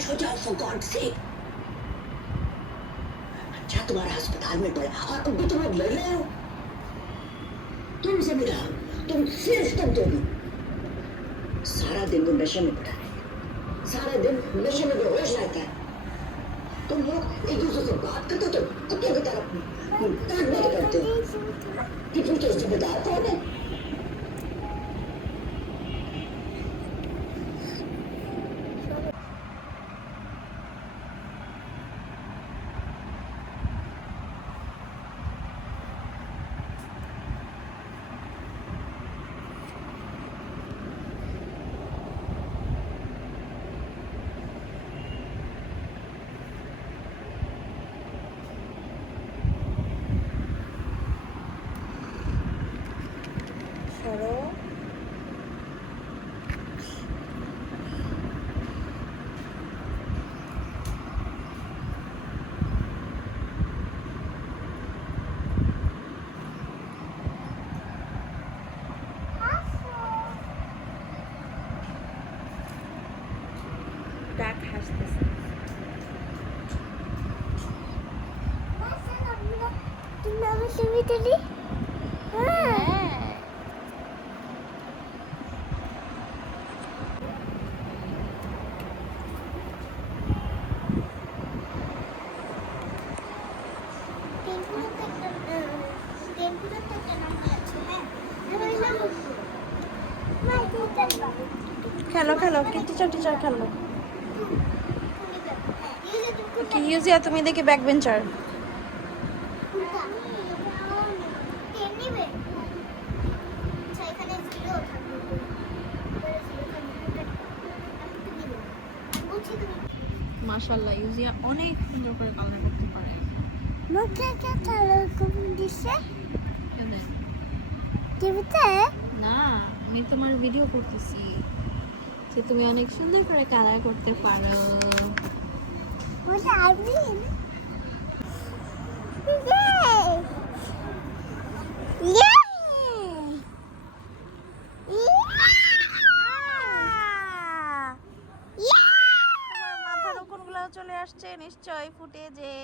बेहोश हो जाओ फॉर गॉड सेक। अच्छा तुम्हारा अस्पताल में पड़ा और अब भी तुम लोग लड़ रहे हो। तुम जिम्मेदार, तुम सिर्फ तुम दोनों। सारा दिन वो नशे में पड़ा है, सारा दिन नशे में बेहोश रहता है। तुम लोग एक दूसरे से बात करते हो तो कुत्तों की तरफ काटने करते हो कि पूछो जिम्मेदार कौन है। ডাক হাসতেছে। তুমি আমার ছবি তুলি। খেলো খেলো, টিচার টিচার খেলো। কি ইউজিয়া তুমি দেখি ব্যাক বেঞ্চার। মাশাআল্লাহ ইউজিয়া অনেক সুন্দর করে কালার করতে পারে। মুখে কে কালার করে দিছে? কেন? টিভিতে? না, আমি তোমার ভিডিও করতেছি যে তুমি অনেক সুন্দর করে কালার করতে পারো। ওটা আমি মাথার কোনগুলো চলে আসছে নিশ্চয় ফুটেজে।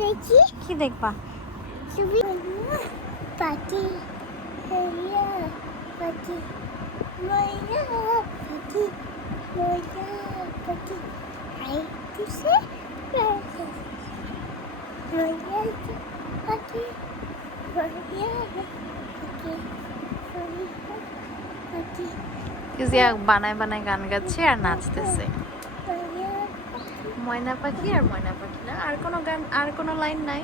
দেখি কি দেখবা? ছবি পাটি ময়না পাটি ময়না পাটি ময়না পাটি আই দিছে ময়না পাটি ময়না পাটি ইউজিয়া বানায় বানায় গান গাচ্ছে আর নাচতেছে। ময়না পাখি আর ময়না পাখি না, আর কোনো গান, আর কোনো লাইন নাই?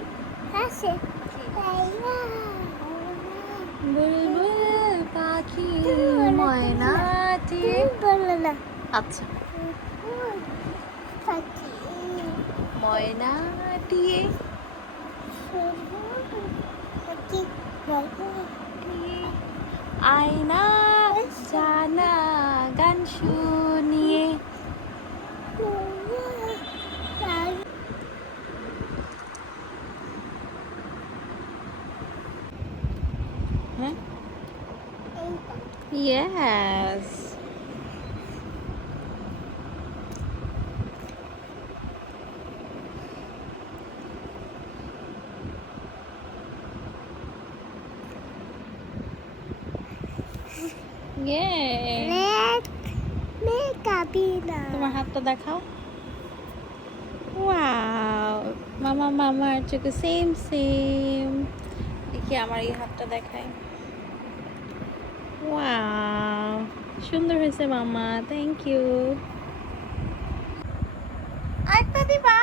আছে বুলবুল পাখি ময়নাটি বলো না আচ্ছা পাখি ময়নাটি পাখি আয়না জানা গান শুনিয়ে হ্যাঁ Yes. Yeah. তোমার হাতটা দেখাও। ওয়াও, মামা মামার চোখে সেম সেম। দেখি আমার এই হাতটা দেখাই। ওয়াও, সুন্দর হয়েছে মামা, থ্যাংক ইউ। আরেকটা দিবা?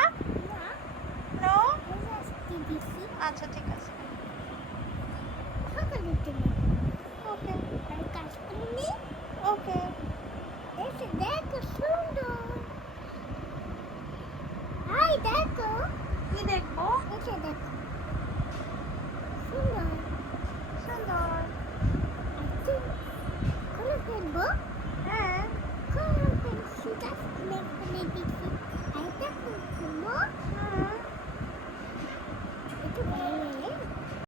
নো? আচ্ছা ঠিক আছে। ওকে ওকে। দেখো কি দেখবো? এটা দেখো